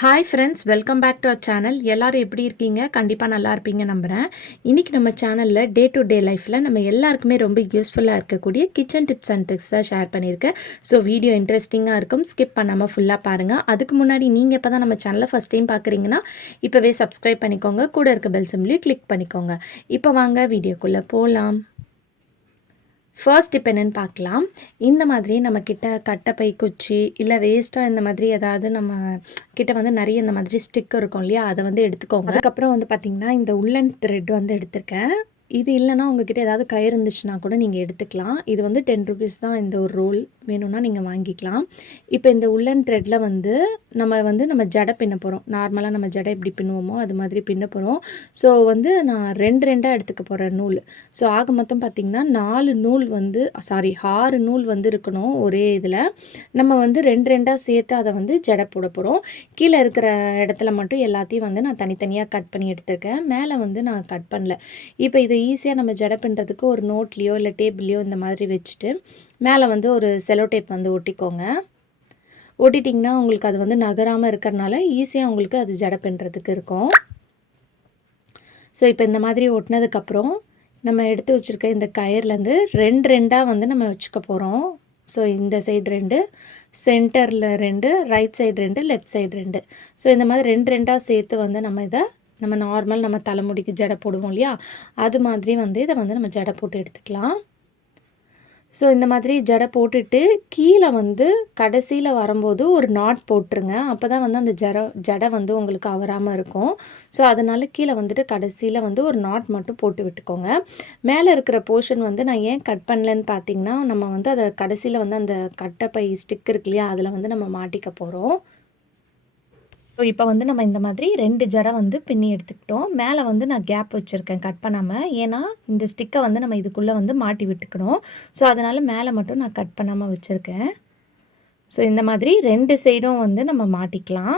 Hi friends, welcome back to our channel. எல்லாரும் எப்படி இருக்கீங்க? கண்டிப்பாக நல்லா இருப்பீங்க நம்புகிறேன். இன்றைக்கி நம்ம சேனலில் டே டு டே லைஃப்பில் நம்ம எல்லாருக்குமே ரொம்ப யூஸ்ஃபுல்லாக இருக்கக்கூடிய கிச்சன் டிப்ஸ் அண்ட் ட்ரிக்ஸ் தான் ஷேர் பண்ணியிருக்கேன். ஸோ வீடியோ இன்ட்ரெஸ்டிங்காக இருக்கும், ஸ்கிப் பண்ணாமல் ஃபுல்லாக பாருங்கள். அதுக்கு முன்னாடி நீங்கள் இப்போ தான் நம்ம சேனலை ஃபஸ்ட் டைம் பார்க்குறீங்கன்னா இப்போவே சப்ஸ்கிரைப் பண்ணிக்கோங்க, கூட இருக்க பெல் சிம்லையும் கிளிக் பண்ணிக்கோங்க. இப்போ வாங்க வீடியோக்குள்ளே போகலாம். ஃபர்ஸ்ட் டிப் என்னென்னு பார்க்கலாம். இந்த மாதிரி நம்மக்கிட்ட கட்டைப்பை குச்சி இல்லை வேஸ்ட்டாக இந்த மாதிரி ஏதாவது நம்ம கிட்ட வந்து நிறைய இந்த மாதிரி ஸ்டிக் இருக்கும் இல்லையா, அதை வந்து எடுத்துக்கோங்க. அதுக்கப்புறம் வந்து பார்த்திங்கன்னா இந்த உள்ளன் த்ரெட் வந்து எடுத்திருக்கேன். இது இல்லைனா உங்ககிட்ட ஏதாவது கயிறு இருந்துச்சுன்னா கூட நீங்கள் எடுத்துக்கலாம். இது வந்து 10 ருபீஸ் தான் இந்த ஒரு ரோல், வேணும்னா நீங்கள் வாங்கிக்கலாம். இப்போ இந்த உள்ளன் த்ரெட்டில் வந்து நம்ம ஜடை பின்ன போகிறோம். நார்மலாக நம்ம ஜடை எப்படி பின்னுவோமோ அது மாதிரி பின்ன போகிறோம். ஸோ வந்து நான் 2 எடுத்துக்க போகிறேன் நூல். ஸோ ஆக மொத்தம் பார்த்திங்கன்னா 6 நூல் வந்து இருக்கணும் ஒரே இதில். நம்ம வந்து 2 சேர்த்து அதை வந்து ஜடை போட போகிறோம். கீழே இருக்கிற இடத்துல மட்டும் எல்லாத்தையும் வந்து நான் தனித்தனியாக கட் பண்ணி எடுத்துருக்கேன். மேலே வந்து நான் கட் பண்ணல. இப்போ இதை ஈஸியாக நம்ம ஜடை பின்னுறதுக்கு ஒரு நோட்லேயோ இல்லை டேபிள்லையோ இந்த மாதிரி வச்சுட்டு மேலே வந்து ஒரு செலோ டேப் வந்து ஒட்டிக்கோங்க. ஒட்டிட்டிங்கன்னா உங்களுக்கு அது வந்து நகராமல் இருக்கிறனால ஈஸியாக உங்களுக்கு அது ஜடை பின்னுறதுக்கு இருக்கும். ஸோ இப்போ இந்த மாதிரி ஒட்டினதுக்கப்புறம் நம்ம எடுத்து வச்சுருக்க இந்த கயிறுலேருந்து 2 வந்து நம்ம வச்சுக்க போகிறோம். ஸோ இந்த சைடு 2, சென்டரில் 2, right side 2, left side 2. So இந்த மாதிரி 2 சேர்த்து வந்து நம்ம நார்மல் நம்ம தலைமுடிக்கு ஜடை போடுவோம் இல்லையா, அது மாதிரி வந்து இதை வந்து நம்ம ஜடை போட்டு எடுத்துக்கலாம். ஸோ இந்த மாதிரி ஜடை போட்டுட்டு கீழே வந்து கடைசியில் வரும்போது ஒரு நாட் போட்டுருங்க. அப்போ தான் வந்து அந்த ஜடை வந்து உங்களுக்கு அவராமல் இருக்கும். ஸோ அதனால் கீழே வந்துட்டு கடைசியில் வந்து ஒரு நாட் மட்டும் போட்டு விட்டுக்கோங்க. மேலே இருக்கிற போர்ஷன் வந்து நான் ஏன் கட் பண்ணலன்னு பார்த்தீங்கன்னா, நம்ம வந்து அதை கடைசியில் வந்து அந்த கட்டைப்பை ஸ்டிக் இருக்கு இல்லையா, அதில் வந்து நம்ம மாட்டிக்க போகிறோம். ஸோ இப்போ வந்து நம்ம இந்த மாதிரி 2 ஜடை வந்து பின்னி எடுத்துக்கிட்டோம். மேலே வந்து நான் கேப் வச்சுருக்கேன் கட் பண்ணாமல். ஏன்னா இந்த ஸ்டிக்கை வந்து நம்ம இதுக்குள்ளே வந்து மாட்டி விட்டுக்கணும். ஸோ அதனால் மேலே மட்டும் நான் கட் பண்ணாமல் வச்சுருக்கேன். ஸோ இந்த மாதிரி 2 சைடும் வந்து நம்ம மாட்டிக்கலாம்.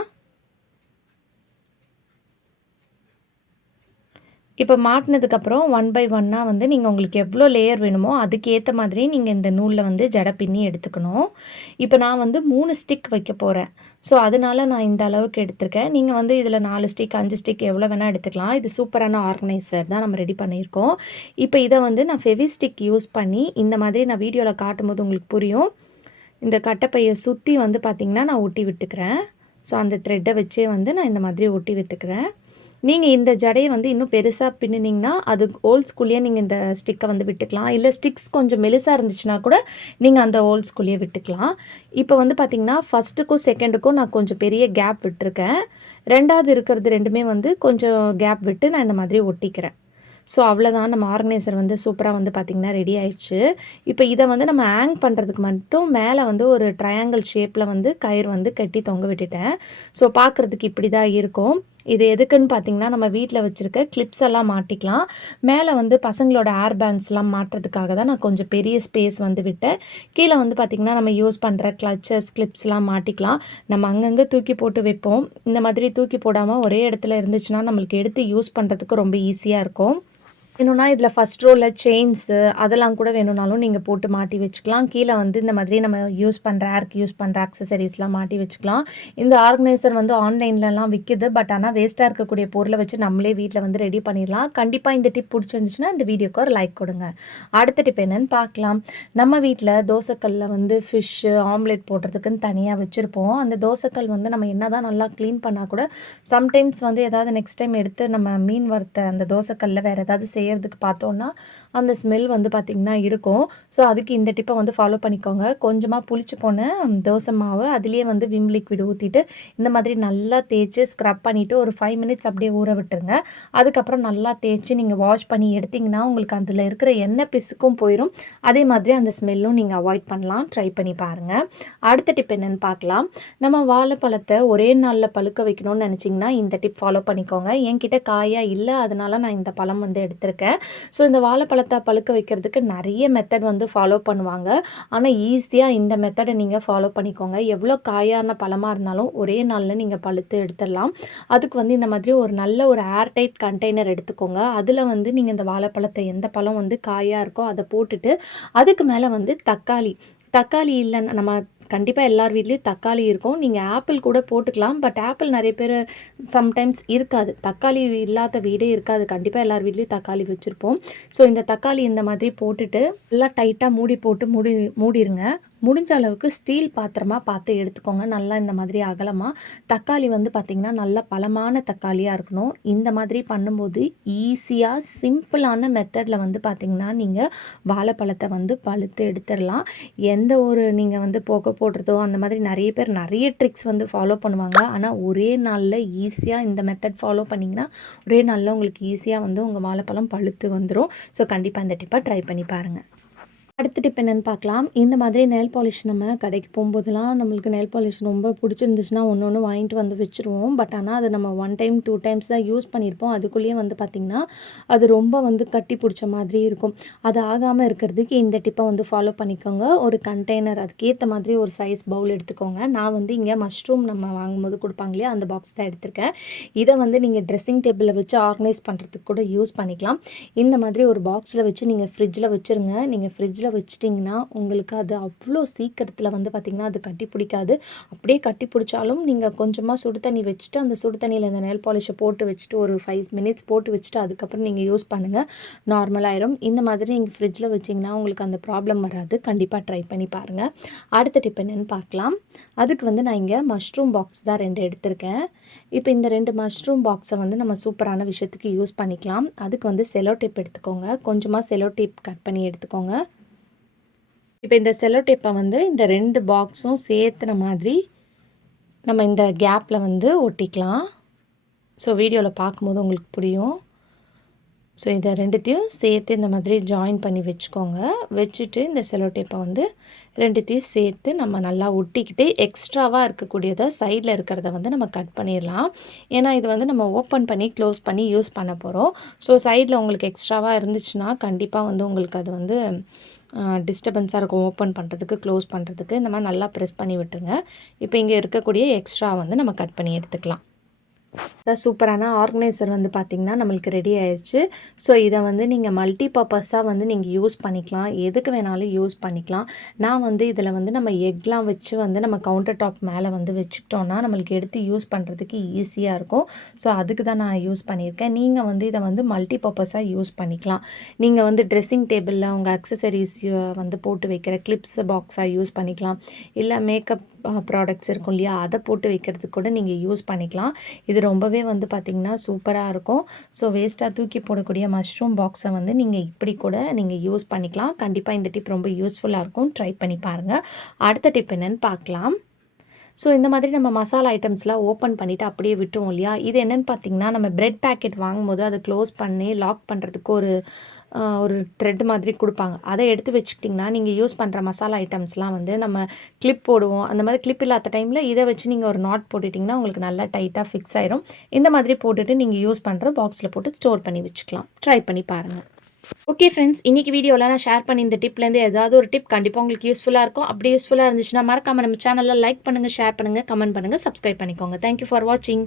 இப்போ மாட்டினதுக்கப்புறம் 1 பை 1 வந்து நீங்கள் உங்களுக்கு எவ்வளோ லேயர் வேணுமோ அதுக்கேற்ற மாதிரி நீங்கள் இந்த நூலில் வந்து ஜடை பின்னி எடுத்துக்கணும். இப்போ நான் வந்து 3 ஸ்டிக் வைக்க போகிறேன். ஸோ அதனால் நான் இந்த அளவுக்கு எடுத்திருக்கேன். நீங்கள் வந்து இதில் 4 ஸ்டிக் 5 ஸ்டிக் எவ்வளோ வேணால் எடுத்துக்கலாம். இது சூப்பரான ஆர்கனைசர் தான் நம்ம ரெடி பண்ணியிருக்கோம். இப்போ இதை வந்து நான் ஃபெவிஸ்டிக் யூஸ் பண்ணி இந்த மாதிரி நான் வீடியோவில் காட்டும்போது உங்களுக்கு புரியும். இந்த கட்டைப்பையை சுற்றி வந்து பார்த்திங்கன்னா நான் ஒட்டி விட்டுக்கிறேன். ஸோ அந்த த்ரெட்டை வச்சே வந்து நான் இந்த மாதிரி ஒட்டி விட்டுக்கிறேன். நீங்கள் இந்த ஜடையை வந்து இன்னும் பெருசாக பின்னினீங்கன்னா அது ஹோல்ஸ்குள்ளேயே நீங்கள் இந்த ஸ்டிக்கை வந்து விட்டுக்கலாம். இல்லை ஸ்டிக்ஸ் கொஞ்சம் மெலிசாக இருந்துச்சுன்னா கூட நீங்கள் அந்த ஹோல்ஸ்குள்ளேயே விட்டுக்கலாம். இப்போ வந்து பார்த்திங்கன்னா ஃபஸ்ட்டுக்கும் செகண்டுக்கும் நான் கொஞ்சம் பெரிய கேப் விட்டுருக்கேன். 2வது இருக்கிறது 2மே வந்து கொஞ்சம் கேப் விட்டு நான் இந்த மாதிரி ஒட்டிக்கிறேன். ஸோ அவ்வளோதான், நம்ம ஆர்கனைசர் வந்து சூப்பராக வந்து பார்த்திங்கன்னா ரெடி ஆயிடுச்சு. இப்போ இதை வந்து நம்ம ஹேங் பண்ணுறதுக்கு மட்டும் மேலே வந்து ஒரு ட்ரையாங்கிள் ஷேப்பில் வந்து கயிறு வந்து கட்டி தொங்க விட்டுட்டேன். ஸோ பார்க்குறதுக்கு இப்படி தான் இருக்கும். இது எதுக்குன்னு பார்த்திங்கன்னா நம்ம வீட்டில் வச்சுருக்க கிளிப்ஸ் எல்லாம் மாட்டிக்கலாம். மேலே வந்து பசங்களோட ஏர் பேண்ட்ஸ்லாம் மாட்டுறதுக்காக தான் நான் கொஞ்சம் பெரிய ஸ்பேஸ் வந்து விட்டேன். கீழே வந்து பார்த்திங்கன்னா நம்ம யூஸ் பண்ணுற கிளச்சஸ் கிளிப்ஸ்லாம் மாட்டிக்கலாம். நம்ம அங்கங்கே தூக்கி போட்டு வைப்போம். இந்த மாதிரி தூக்கி போடாமல் ஒரே இடத்துல இருந்துச்சுன்னா நம்மளுக்கு எடுத்து யூஸ் பண்ணுறதுக்கு ரொம்ப ஈஸியாக இருக்கும். வேணும்னா இதில் ஃபஸ்ட் ரோவில் செயின்ஸு அதெல்லாம் கூட வேணும்னாலும் நீங்கள் போட்டு மாட்டி வச்சுக்கலாம். கீழே வந்து இந்த மாதிரி நம்ம யூஸ் பண்ணுற ஏர்க்கு யூஸ் பண்ணுற அக்சசரிஸ்லாம் மாட்டி வச்சுக்கலாம். இந்த ஆர்கனைசர் வந்து ஆன்லைன்லலாம் விற்கிது. பட் ஆனால் வேஸ்ட்டாக இருக்கக்கூடிய பொருளை வச்சு நம்மளே வீட்டில் வந்து ரெடி பண்ணிடலாம். கண்டிப்பாக இந்த டிப் பிடிச்சிருந்துச்சுன்னா இந்த வீடியோக்கு ஒரு லைக் கொடுங்க. அடுத்த டிப் என்னென்னு பார்க்கலாம். நம்ம வீட்டில் தோசைக்கல்லில் வந்து ஃபிஷ்ஷு ஆம்லெட் போடுறதுக்குன்னு தனியாக வச்சுருப்போம். அந்த தோசைக்கல் வந்து நம்ம என்ன தான் நல்லா க்ளீன் பண்ணால் கூட சம்டைம்ஸ் வந்து ஏதாவது நெக்ஸ்ட் டைம் எடுத்து நம்ம மீன் வறுத்த அந்த தோசைக்கல்லில் வேறு ஏதாவது செய்யறதுக்கு பார்த்தோன்னா அந்த ஸ்மெல் வந்து பார்த்திங்கன்னா இருக்கும். ஸோ அதுக்கு இந்த டிப்பை வந்து ஃபாலோ பண்ணிக்கோங்க. கொஞ்சமாக புளிச்சு போன தோசை மாவு அதுலேயே வந்து விம் லிக்விட் ஊற்றிட்டு இந்த மாதிரி நல்லா தேய்ச்சி ஸ்க்ரப் பண்ணிவிட்டு ஒரு 5 மினிட்ஸ் அப்படியே ஊற விட்டுருங்க. அதுக்கப்புறம் நல்லா தேய்ச்சி நீங்கள் வாஷ் பண்ணி எடுத்திங்கன்னா உங்களுக்கு அதில் இருக்கிற எண்ணெய் பிசுக்கும் போயிடும். அதே மாதிரி அந்த ஸ்மெல்லும் நீங்கள் அவாய்ட் பண்ணலாம். ட்ரை பண்ணி பாருங்கள். அடுத்த டிப் என்னென்னு பார்க்கலாம். நம்ம வாழைப்பழத்தை ஒரே நாளில் பழுக்க வைக்கணும்னு நினச்சிங்கன்னா இந்த டிப் ஃபாலோ பண்ணிக்கோங்க. என்கிட்ட காயாக இல்லை, அதனால் நான் இந்த பழம் வந்து எடுத்துருக்கேன். ஸோ இந்த வாழைப்பழத்தை பழுக்க வைக்கிறதுக்கு நிறைய மெத்தட் வந்து ஃபாலோ பண்ணுவாங்க. ஆனால் ஈஸியாக இந்த மெத்தடை நீங்கள் ஃபாலோ பண்ணிக்கோங்க. எவ்வளோ காயான பழமாக இருந்தாலும் ஒரே நாளில் நீங்கள் பழுத்து எடுத்துடலாம். அதுக்கு வந்து இந்த மாதிரி ஒரு நல்ல ஒரு ஏர்டைட் கண்டெய்னர் எடுத்துக்கோங்க. அதில் வந்து நீங்கள் இந்த வாழைப்பழத்தை எந்த பழம் வந்து காயாக இருக்கோ அதை போட்டுட்டு அதுக்கு மேலே வந்து தக்காளி தக்காளி இல்லைன்னா நம்ம கண்டிப்பாக எல்லார் வீட்லேயும் தக்காளி இருக்கும். நீங்கள் ஆப்பிள் கூட போட்டுக்கலாம். பட் ஆப்பிள் நிறைய பேர் சம்டைம்ஸ் இருக்காது. தக்காளி இல்லாத வீடே இருக்காது. கண்டிப்பாக எல்லார் வீட்லேயும் தக்காளி வச்சுருப்போம். ஸோ இந்த தக்காளி இந்த மாதிரி போட்டுட்டு நல்லா டைட்டாக மூடி போட்டு மூடிருங்க. முடிஞ்ச அளவுக்கு ஸ்டீல் பாத்திரமா பார்த்து எடுத்துக்கோங்க. நல்லா இந்த மாதிரி அகலமாக. தக்காளி வந்து பார்த்திங்கன்னா நல்லா பழமான தக்காளியாக இருக்கணும். இந்த மாதிரி பண்ணும்போது ஈஸியாக சிம்பிளான மெத்தடில் வந்து பார்த்திங்கன்னா நீங்கள் வாழைப்பழத்தை வந்து பழுத்து எடுத்துடலாம். எந்த ஒரு நீங்கள் வந்து புகை போடுறதோ அந்த மாதிரி நிறைய பேர் நிறைய ட்ரிக்ஸ் வந்து ஃபாலோ பண்ணுவாங்க. ஆனால் ஒரே நாளில் ஈஸியாக இந்த மெத்தட் ஃபாலோ பண்ணிங்கன்னா ஒரே நாளில் உங்களுக்கு ஈஸியாக வந்து உங்கள் வாழைப்பழம் பழுத்து வந்துடும். ஸோ கண்டிப்பாக இந்த டிப்பை ட்ரை பண்ணி பாருங்கள். அடுத்த டிப் என்னென்னு பார்க்கலாம். இந்த மாதிரி நெயில் பாலிஷ் நம்ம கடைக்கு போகும்போதெல்லாம் நம்மளுக்கு நெயில் பாலிஷ் ரொம்ப பிடிச்சிருந்துச்சுன்னா ஒன்று வாங்கிட்டு வந்து வச்சுருவோம். பட் ஆனால் அது நம்ம 1 டைம் 2 டைம்ஸ் தான் யூஸ் பண்ணியிருப்போம். அதுக்குள்ளேயே வந்து பார்த்திங்கன்னா அது ரொம்ப வந்து கட்டி பிடிச்ச மாதிரி இருக்கும். அது ஆகாமல் இருக்கிறதுக்கு இந்த டிப்பை வந்து ஃபாலோ பண்ணிக்கோங்க. ஒரு கண்டெய்னர் அதுக்கேற்ற மாதிரி ஒரு சைஸ் பவுல் எடுத்துக்கோங்க. நான் வந்து இங்கே மஷ்ரூம் நம்ம வாங்கும்போது கொடுப்பாங்க இல்லையா, அந்த பாக்ஸ் தான் எடுத்திருக்கேன். இதை வந்து நீங்கள் ட்ரெஸ்ஸிங் டேபிளில் வச்சு ஆர்கனைஸ் பண்ணுறதுக்கு கூட யூஸ் பண்ணிக்கலாம். இந்த மாதிரி ஒரு பாக்ஸில் வச்சு நீங்கள் ஃப்ரிட்ஜில் வச்சுருங்க. நீங்கள் ஃப்ரிட்ஜில் வச்சிட்டிங்கன்னா உங்களுக்கு அது அவ்வளோ சீக்கிரத்தில் வந்து பார்த்திங்கன்னா அது கட்டி பிடிக்காது. அப்படியே கட்டி பிடிச்சாலும் நீங்கள் கொஞ்சமாக சுடு தண்ணி வச்சுட்டு அந்த சுடு தண்ணியில் இந்த நெயில் பாலிஷை போட்டு வச்சுட்டு ஒரு 5 மினிட்ஸ் போட்டு வச்சுட்டு அதுக்கப்புறம் நீங்கள் யூஸ் பண்ணுங்கள். நார்மலாயிரும். இந்த மாதிரி நீங்கள் ஃப்ரிட்ஜில் வச்சிங்கன்னா உங்களுக்கு அந்த ப்ராப்ளம் வராது. கண்டிப்பாக ட்ரை பண்ணி பாருங்கள். அடுத்த டிப் என்னென்னு பார்க்கலாம். அதுக்கு வந்து நான் இங்கே மஷ்ரூம் பாக்ஸ் தான் 2 எடுத்திருக்கேன். இப்போ இந்த 2 மஷ்ரூம் பாக்ஸை வந்து நம்ம சூப்பரான விஷயத்துக்கு யூஸ் பண்ணிக்கலாம். அதுக்கு வந்து செலோ டேப் எடுத்துக்கோங்க. கொஞ்சமாக செலோ டேப் கட் பண்ணி எடுத்துக்கோங்க. இப்போ இந்த செல்லோ டேப்பை வந்து இந்த 2 பாக்ஸும் சேர்த்துன மாதிரி நம்ம இந்த கேப்பில் வந்து ஒட்டிக்கலாம். ஸோ வீடியோவில் பார்க்கும்போது உங்களுக்கு புரியும். ஸோ இதை 2த்தையும் சேர்த்து இந்த மாதிரி ஜாயின் பண்ணி வச்சுக்கோங்க. வச்சுட்டு இந்த செல்லோ டேப்பை வந்து 2த்தையும் சேர்த்து நம்ம நல்லா ஒட்டிக்கிட்டு எக்ஸ்ட்ராவாக இருக்கக்கூடியதை சைடில் இருக்கிறத வந்து நம்ம கட் பண்ணிடலாம். ஏன்னா இது வந்து நம்ம ஓப்பன் பண்ணி க்ளோஸ் பண்ணி யூஸ் பண்ண போகிறோம். ஸோ சைடில் உங்களுக்கு எக்ஸ்ட்ராவாக இருந்துச்சுன்னா கண்டிப்பாக வந்து உங்களுக்கு அது வந்து டிஸ்டர்பன்ஸாக இருக்கும் ஓப்பன் பண்ணுறதுக்கு க்ளோஸ் பண்ணுறதுக்கு. இந்த மாதிரி நல்லா ப்ரெஸ் பண்ணி விட்டுருங்க. இப்போ இங்கே இருக்கக்கூடிய எக்ஸ்ட்ரா வந்து நம்ம கட் பண்ணி எடுத்துக்கலாம். சூப்பரான ஆர்கனைசர் வந்து பார்த்திங்கன்னா நம்மளுக்கு ரெடி ஆயிடுச்சு. ஸோ இதை வந்து நீங்கள் மல்டி பர்பஸாக வந்து நீங்கள் யூஸ் பண்ணிக்கலாம். எதுக்கு வேணாலும் யூஸ் பண்ணிக்கலாம். நான் வந்து இதில் வந்து நம்ம எக்லாம் வச்சு வந்து நம்ம கவுண்டர் டாப் மேலே வந்து வச்சுக்கிட்டோன்னா நம்மளுக்கு எடுத்து யூஸ் பண்ணுறதுக்கு ஈஸியாக இருக்கும். ஸோ அதுக்கு தான் நான் யூஸ் பண்ணியிருக்கேன். நீங்கள் வந்து இதை வந்து மல்டி பர்பஸாக யூஸ் பண்ணிக்கலாம். நீங்கள் வந்து ட்ரெஸ்ஸிங் டேபிளில் உங்கள் அக்சசரிஸ் வந்து போட்டு வைக்கிற கிளிப்ஸ் பாக்ஸாக யூஸ் பண்ணிக்கலாம். இல்லை மேக்கப் ப்ராடக்ட்ஸ் இருக்கும் இல்லையா, அதை போட்டு வைக்கிறதுக்கு கூட நீங்கள் யூஸ் பண்ணிக்கலாம். இது ரொம்பவே வந்து பார்த்திங்கன்னா சூப்பராக இருக்கும். ஸோ வேஸ்ட்டாக தூக்கி போடக்கூடிய மஷ்ரூம் பாக்ஸை வந்து நீங்கள் இப்படி கூட நீங்கள் யூஸ் பண்ணிக்கலாம். கண்டிப்பாக இந்த டிப் ரொம்ப யூஸ்ஃபுல்லாக இருக்கும். ட்ரை பண்ணி பாருங்கள். அடுத்த டிப் என்னென்னு பார்க்கலாம். ஸோ இந்த மாதிரி நம்ம மசாலா ஐட்டம்ஸ்லாம் ஓப்பன் பண்ணிவிட்டு அப்படியே விட்டுருவோம் இல்லையா. இது என்னென்னு பார்த்திங்கன்னா நம்ம பிரெட் பேக்கெட் வாங்கும்போது அதை க்ளோஸ் பண்ணி லாக் பண்ணுறதுக்கு ஒரு த்ரெட் மாதிரி கொடுப்பாங்க. அதை எடுத்து வச்சுக்கிட்டிங்கன்னா நீங்கள் யூஸ் பண்ணுற மசாலா ஐட்டம்ஸ்லாம் வந்து நம்ம கிளிப் போடுவோம். அந்த மாதிரி கிளிப் இல்லாத டைமில் இதை வச்சு நீங்கள் ஒரு நாட் போட்டுட்டிங்கன்னா உங்களுக்கு நல்லா டைட்டாக ஃபிக்ஸ் ஆயிரும். இந்த மாதிரி போட்டுட்டு நீங்கள் யூஸ் பண்ணுற பாக்ஸில் போட்டு ஸ்டோர் பண்ணி வச்சுக்கலாம். ட்ரை பண்ணி பாருங்கள். ஓகே ஃப்ரெண்ட்ஸ், இன்றைக்கி வீடியோவில் நான் ஷேர் பண்ணி இந்த டிப்லேருந்து ஏதாவது ஒரு டிப் கண்டிப்பாக உங்களுக்கு யூஸ்ஃபுல்லாக இருக்கும். அப்படி யூஸ்ஃபுல்லாக இருந்துச்சுன்னா மறக்காமல் நம்ம சேனலில் லைக் பண்ணுங்கள், ஷேர் பண்ணுங்கள், கமெண்ட் பண்ணுங்கள், சப்ஸ்கிரைப் பண்ணிக்கோங்க. தேங்க்யூ ஃபார் வாட்சிங்.